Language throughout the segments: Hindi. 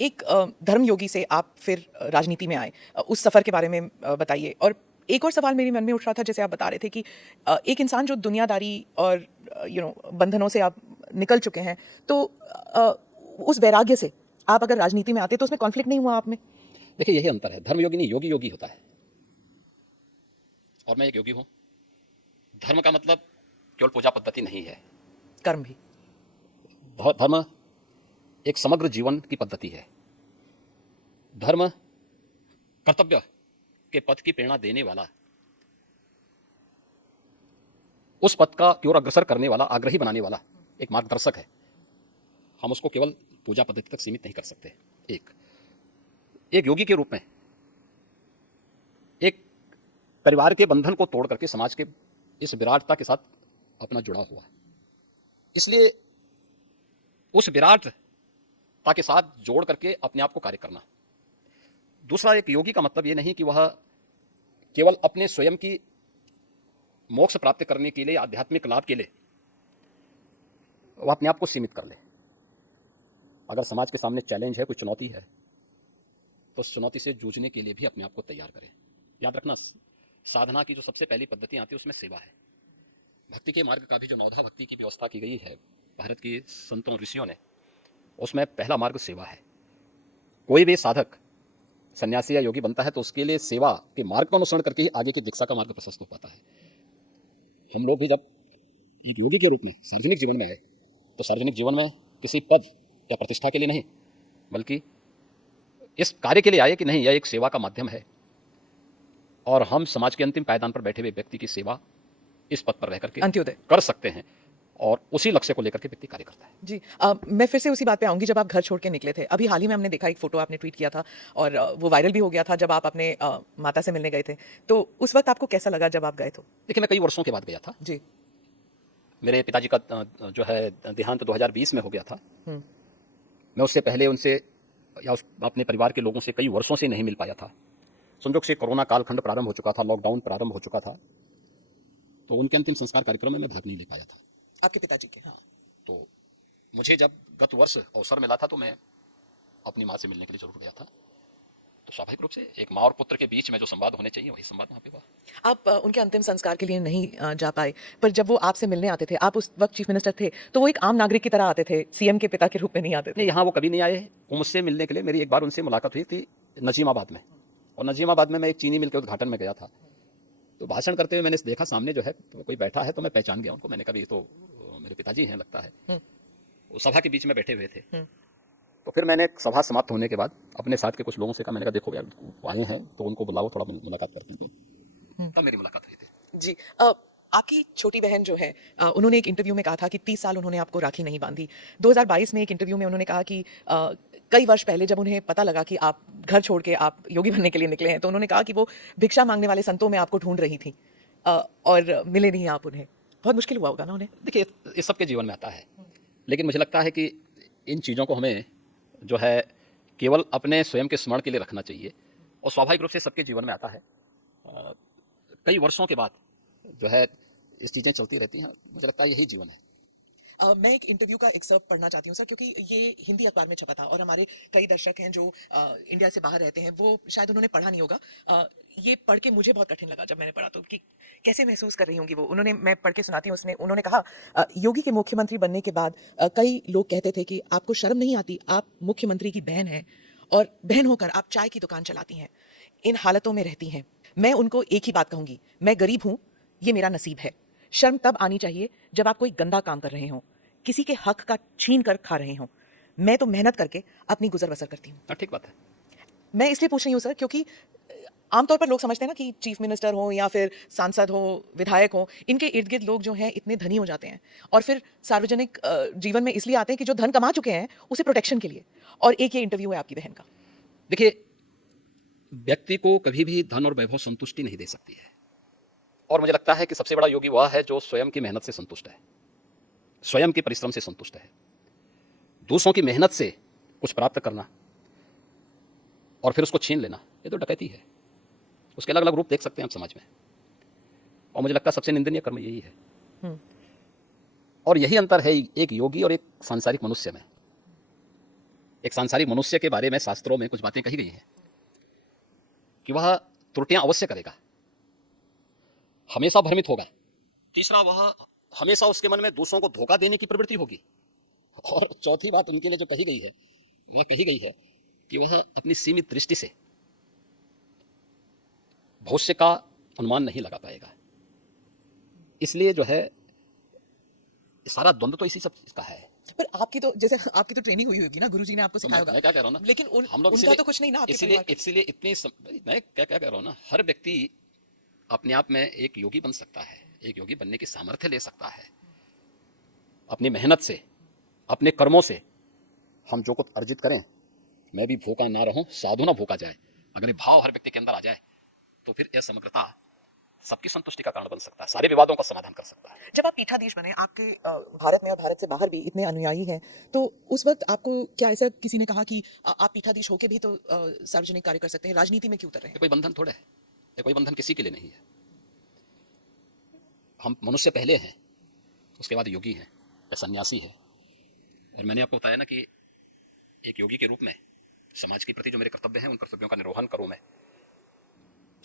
एक धर्मयोगी से आप फिर राजनीति में आए। उस सफ़र के बारे में बताइए। और एक और सवाल मेरे मन में उठ रहा था, जैसे आप बता रहे थे कि एक इंसान जो दुनियादारी और बंधनों से आप निकल चुके हैं, तो उस वैराग्य से आप अगर राजनीति में आते तो उसमें कॉन्फ्लिक्ट नहीं हुआ आप में? देखिए, यही अंतर है। धर्मयोगी नहीं, योगी योगी होता है। और मैं एक योगी हूं। धर्म का मतलब केवल पूजा पद्धति नहीं है। कर्म भी। धर्म एक समग्र जीवन की पद्धति है। धर्म कर्तव्य के पथ की प्रेरणा देने वाला, उस पथ का की ओर अग्रसर करने वाला, आग्रही बनाने वाला एक मार्गदर्शक है। हम उसको केवल पूजा पद्धति तक सीमित नहीं कर सकते। एक योगी के रूप में एक परिवार के बंधन को तोड़ करके समाज के इस विराटता के साथ अपना जुड़ा हुआ है। इसलिए उस विराटता के साथ जोड़ करके अपने आप को कार्य करना। दूसरा, एक योगी का मतलब यह नहीं कि वह केवल अपने स्वयं की मोक्ष प्राप्त करने के लिए, आध्यात्मिक लाभ के लिए वह अपने आप को सीमित कर ले। अगर समाज के सामने चैलेंज है, कोई चुनौती है, तो उस चुनौती से जूझने के लिए भी अपने आप को तैयार करें। याद रखना, साधना की जो सबसे पहली पद्धति आती है उसमें सेवा है। भक्ति के मार्ग का भी जो नवधा भक्ति की व्यवस्था की गई है भारत के संतों ऋषियों ने, उसमें पहला मार्ग सेवा है। कोई भी साधक सन्यासी या योगी बनता है तो उसके लिए सेवा के मार्ग का अनुसरण करके ही आगे की दीक्षा का मार्ग प्रशस्त हो पाता है। हम लोग भी जब एक योगी के रूप में सार्वजनिक जीवन में आए तो सार्वजनिक जीवन में किसी पद या प्रतिष्ठा के लिए नहीं, बल्कि इस कार्य के लिए आए कि नहीं, यह एक सेवा का माध्यम है और हम समाज के अंतिम पायदान पर बैठे हुए व्यक्ति की सेवा इस पद पर रह करके अंत्योदय कर सकते हैं, और उसी लक्ष्य को लेकर के व्यक्ति कार्य करता है। जी। मैं फिर से उसी बात पे आऊंगी। जब आप घर छोड़ के निकले थे, अभी हाल ही में हमने देखा, एक फोटो आपने ट्वीट किया था और वो वायरल भी हो गया था, जब आप अपने माता से मिलने गए थे। तो उस वक्त आपको कैसा लगा जब आप गए? तो देखिए, मैं कई वर्षों के बाद गया था। जी। मेरे पिताजी का जो है देहांत 2020 में हो गया था। मैं उससे पहले उनसे या अपने परिवार के लोगों से कई वर्षों से नहीं मिल पाया था। संयोग से कोरोना कालखंड प्रारंभ हो चुका था, लॉकडाउन प्रारंभ हो चुका था, तो उनके अंतिम संस्कार कार्यक्रम में मैं भाग नहीं ले पाया था। आपके पिताजी के? हाँ, तो मुझे जब गत वर्ष अवसर मिला था तो मैं अपनी माँ से मिलने के लिए जरूर गया था। तो स्वाभाविक रूप से एक माँ और पुत्र के बीच में जो संवाद होने चाहिए वही संवाद वहाँ पे हुआ। आप उनके अंतिम संस्कार के लिए नहीं जा पाए, पर जब वो आपसे मिलने आते थे, आप उस वक्त चीफ मिनिस्टर थे, तो वो एक आम नागरिक की तरह आते थे, सीएम के पिता के रूप में नहीं आते थे। नहीं, यहाँ वो कभी नहीं आए। वो मुझसे मिलने के लिए, मेरी एक बार उनसे मुलाकात हुई थी नजीमाबाद में, और नजीमाबाद में मैं एक चीनी मिल के उद्घाटन में गया था। तो भाषण करते हुए मैंने देखा सामने जो है तो कोई बैठा है, तो मैं पहचान गया उनको। मैंने कहा ये तो मेरे पिताजी हैं लगता है। वो सभा के बीच में बैठे हुए थे। तो फिर मैंने सभा समाप्त होने के बाद अपने साथ के कुछ लोगों से कहा, मैंने कहा देखो यार, आए हैं तो उनको बुलाओ, थोड़ा मुलाकात करते हैं। तो तब मेरी मुलाकात हुई थी। जी। आपकी छोटी बहन जो है, उन्होंने एक इंटरव्यू में कहा था कि 30 साल उन्होंने आपको राखी नहीं बांधी। 2022 में एक इंटरव्यू में उन्होंने कहा कि कई वर्ष पहले जब उन्हें पता लगा कि आप घर छोड़ के आप योगी बनने के लिए निकले हैं, तो उन्होंने कहा कि वो भिक्षा मांगने वाले संतों में आपको ढूंढ रही थी और मिले नहीं आप उन्हें। बहुत मुश्किल हुआ होगा ना उन्हें? देखिए, इस सबके जीवन में आता है, लेकिन मुझे लगता है कि इन चीज़ों को हमें जो है केवल अपने स्वयं के स्मरण के लिए रखना चाहिए, और स्वाभाविक रूप से सबके जीवन में आता है। कई वर्षों के बाद जो है इस चीज़ें चलती रहती हैं। मुझे लगता है यही जीवन है। मैं एक इंटरव्यू का एक्सर्प्ट पढ़ना चाहती हूँ सर, क्योंकि ये हिंदी अखबार में छपा था और हमारे कई दर्शक हैं जो इंडिया से बाहर रहते हैं, वो शायद उन्होंने पढ़ा नहीं होगा। ये पढ़ के मुझे बहुत कठिन लगा जब मैंने पढ़ा, तो कि कैसे महसूस कर रही होंगी वो। मैं पढ़ के सुनाती हूँ। उन्होंने कहा, योगी के मुख्यमंत्री बनने के बाद कई लोग कहते थे कि आपको शर्म नहीं आती, आप मुख्यमंत्री की बहन हैं और बहन होकर आप चाय की दुकान चलाती हैं, इन हालतों में रहती हैं। मैं उनको एक ही बात कहूंगी, मैं गरीब हूं, ये मेरा नसीब है। शर्म तब आनी चाहिए जब आप कोई गंदा काम कर रहे हो, किसी के हक का छीन कर खा रहे हो। मैं तो मेहनत करके अपनी गुजर बसर करती हूँ। हाँ, ठीक बात है। मैं इसलिए पूछ रही हूँ सर, क्योंकि आमतौर पर लोग समझते हैं ना कि चीफ मिनिस्टर हो या फिर सांसद हो, विधायक हो, इनके इर्द गिर्द लोग जो हैं इतने धनी हो जाते हैं और फिर सार्वजनिक जीवन में इसलिए आते हैं कि जो धन कमा चुके हैं उसे प्रोटेक्शन के लिए। और एक ये इंटरव्यू है आपकी बहन का। देखिए, व्यक्ति को कभी भी धन और वैभव संतुष्टि नहीं दे सकती है, और मुझे लगता है कि सबसे बड़ा योगी वह है जो स्वयं की मेहनत से संतुष्ट है, स्वयं के परिश्रम से संतुष्ट है। दूसरों की मेहनत से कुछ प्राप्त करना और फिर उसको छीन लेना, ये तो डकैती है। उसके अलग अलग रूप देख सकते हैं आप समाज में, और मुझे लगता है सबसे निंदनीय कर्म यही है। और यही अंतर है एक योगी और एक सांसारिक मनुष्य में। एक सांसारिक मनुष्य के बारे में शास्त्रों में कुछ बातें कही गई हैं कि वह त्रुटियां अवश्य करेगा, हमेशा भ्रमित होगा। तीसरा, वह हमेशा उसके मन में दूसरों को धोखा देने की प्रवृत्ति होगी। और चौथी बात उनके लिए जो कही गई है, वह कही गई है कि वह अपनी सीमित दृष्टि से भविष्य का अनुमान नहीं लगा पाएगा। इसलिए जो है सारा द्वंद्व तो इसी सब चीज का है। पर आपकी तो ट्रेनिंग हुई होगी ना, गुरुजी ने आपको सिखाया होगा। मैं क्या कह रहा हूँ ना, लेकिन हम लोग उनका तो कुछ नहीं ना आपके इसलिए परिवार का। इसलिए मैं क्या क्या कह रहा हूँ ना, हर व्यक्ति अपने आप में एक योगी बन सकता है, एक योगी बनने की सामर्थ्य ले सकता है। अपनी मेहनत से, अपने कर्मों से हम जो कुछ अर्जित करें, मैं भी भूखा ना रहूं, साधु ना भूखा जाए, अगर ये भाव हर व्यक्ति के अंदर आ जाए तो फिर यह समग्रता सबकी संतुष्टि का कारण बन सकता है, सारे विवादों का समाधान कर सकता है। जब आप पीठाधीश बने, आपके भारत में और भारत से बाहर भी इतने अनुयायी हैं, तो उस वक्त आपको क्या ऐसा किसी ने कहा कि आप पीठाधीश होके भी तो सार्वजनिक कार्य कर सकते हैं, राजनीति में क्यों उतर रहे हैं? ये कोई बंधन थोड़ा है, ये कोई बंधन किसी के लिए नहीं है। हम मनुष्य पहले हैं, उसके बाद योगी हैं या सन्यासी है। और मैंने आपको बताया ना कि एक योगी के रूप में समाज के प्रति जो मेरे कर्तव्य हैं, उन कर्तव्यों का निर्वहन करूं मैं,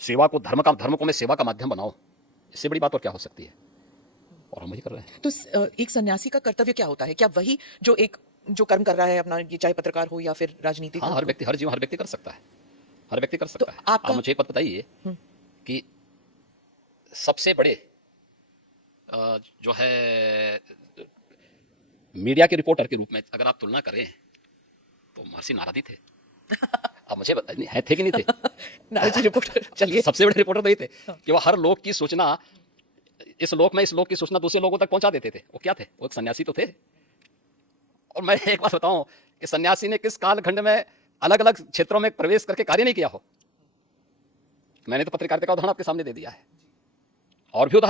सेवा को धर्म को मैं सेवा का माध्यम बनाऊं, इससे बड़ी बात और क्या हो सकती है, और हम वही कर रहे हैं। तो एक सन्यासी का कर्तव्य क्या होता है? क्या वही जो कर्म कर रहा है अपना, ये चाहे पत्रकार हो या फिर राजनीति? हाँ, हर व्यक्ति कर सकता है, हर व्यक्ति कर सकता है। आप मुझे एक बात बताइए कि सबसे बड़े जो है मीडिया के रिपोर्टर के रूप में अगर आप तुलना करें तो महर्षि नारद ही थे। अब मुझे है थे कि नहीं थे? नारद जी रिपोर्टर, चलिए। सबसे बड़े रिपोर्टर तो ये थे कि वो हर लोक की सूचना, इस लोक की सूचना दूसरे लोगों तक पहुंचा देते थे। वो क्या थे? वो एक सन्यासी तो थे। और मैं एक बात बताऊं कि सन्यासी ने किस कालखंड में अलग अलग क्षेत्रों में प्रवेश करके कार्य नहीं किया हो। मैंने तो पत्रकारिता का उदाहरण आपके सामने दे दिया है, और भी उदाहरण